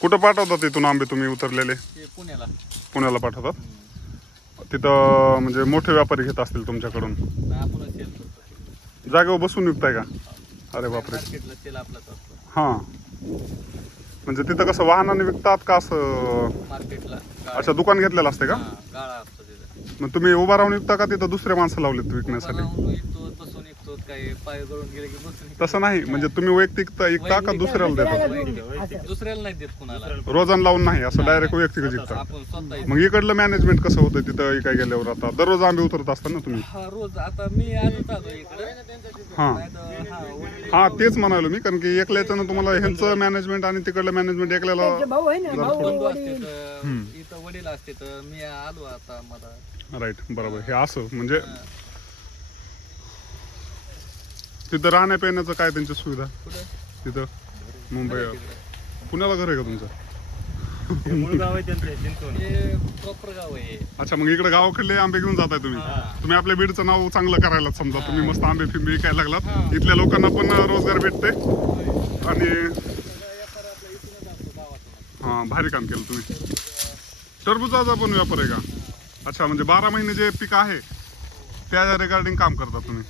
कुठं पाठवतात इथून आंबे तुम्ही उतरलेले? पुण्याला. पुण्याला पाठवतात. तिथं म्हणजे मोठे व्यापारी घेत असतील तुमच्याकडून? आपण सेल करतो. जागेवर बसून विकताय का? अरे बापरे. मार्केटला सेल आपलाच असतो. हां, म्हणजे तिथं कसं वाहनाने विकतात का असं? मार्केटला अच्छा, दुकान घेतलेलं असते का? गाळा असतो तिथं. मग तुम्ही उभा राहून विकता का तिथं दुसरे माणसं लावलेत विकण्यासाठी? राहून विकतो, बसून विकतो, काही पाय गळून गेले की बसून विकतो. तसं नाही, म्हणजे तुम्ही वैयक्तिक विकता का दुसऱ्याला देता? दुसऱ्याला नाही देत कुणाला. रोजान लावून नाही, असं डायरेक्ट वैयक्तिक विकता? आपण स्वतः. मग इकडलं मॅनेजमेंट कसं होतं तिथं काय गेल्यावर? आता दररोज आंबे उतरत असतात ना तुम्ही? हा, रोज आता मी आजच आलो इकडे. हां हां, तेच म्हणालो मी, कारण की एकल्या याच्यानं तुम्हाला ह्यांचं मॅनेजमेंट आणि तिकडलं मॅनेजमेंट एकल्याला. बंधू असते तर, इथं वडील असते तर मी आलो आता मला. राईट, बरोबर. हे असं म्हणजे तिथं राहण्या पिण्याचं काय त्यांची सुविधा कुठं? तिथं मुंबई पुण्याला घर आहे का तुमचं? मूळ गाव आहे त्यांचं चिंचवड. हे प्रॉपर गाव आहे. अच्छा, मग इकडे गावाकडले आंबे घेऊन जाताय तुम्ही? तुम्ही आपल्या बीडचं नाव चांगलं करायला समजा तुम्ही मस्त आंबे फिंबे विकायला लागलात, इथल्या लोकांना पण रोजगार भेटते आणि हां, भारी काम केलं तुम्ही. टरबुजाचा पण व्यापार आहे का? अच्छा, म्हणजे 12 महिने जे पीक आहे त्या रिगार्डिंग काम करता तुम्ही?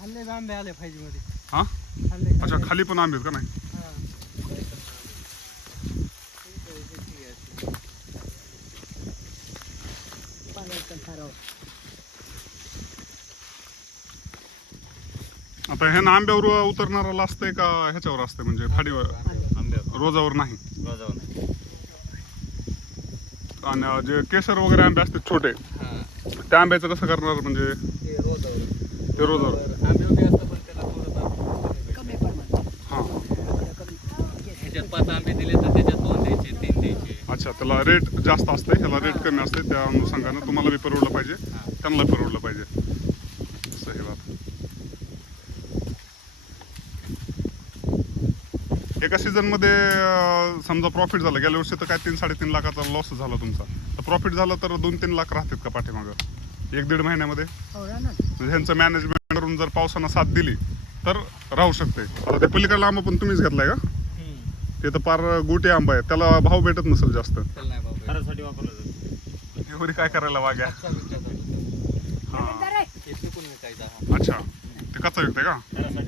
हल्ले आंबे आले पाहिजे मध्ये. हां, अच्छा, खाली पण आंबे आहेत का? नाही, आता ह्या आंब्यावर उतरणारा असतंय का ह्याच्यावर असतंय, म्हणजे फाडीवर? रोजावर नाही. आणि जे केसर वगैरे आंबे असतात छोटे, त्या आंब्याचं कसं करणार? म्हणजे ते रोजावर. हां, ह्याच्यात 5 आंबे दिले तर त्याच्यात 2 द्यायचे, 3 द्यायचे. अच्छा, त्याला रेट जास्त असते, ह्याला रेट कमी असते. त्या अनुषंगानं तुम्हाला बी परवडलं पाहिजे, त्यांना परवडलं पाहिजे. सही बात. एका सीझनमध्ये समजा प्रॉफिट झालं, गेल्या वर्षी तर काय 3-3.5 लाखाचा लॉस झाला तुमचा, तर प्रॉफिट झालं तर 2-3 लाख राहतात का पाठीमागं 1-1.5 महिन्यामध्ये? म्हणजे ह्यांचं मॅनेजमेंट करून जर पावसानं साथ दिली तर राहू शकते. आता ते पलीकडला आंबा पण तुम्हीच घेतलाय का? ते तर पार गोटे आंबा आहे, त्याला भाव भेटत नसेल जास्त. त्याला नाही बाबा. घरासाठी वापरलं जातं. एवढी काय करायला वाग्या? विकायचा. हां, हे पिकून विकायचा. अच्छा, ते कच्चा विकताय का? घरासाठी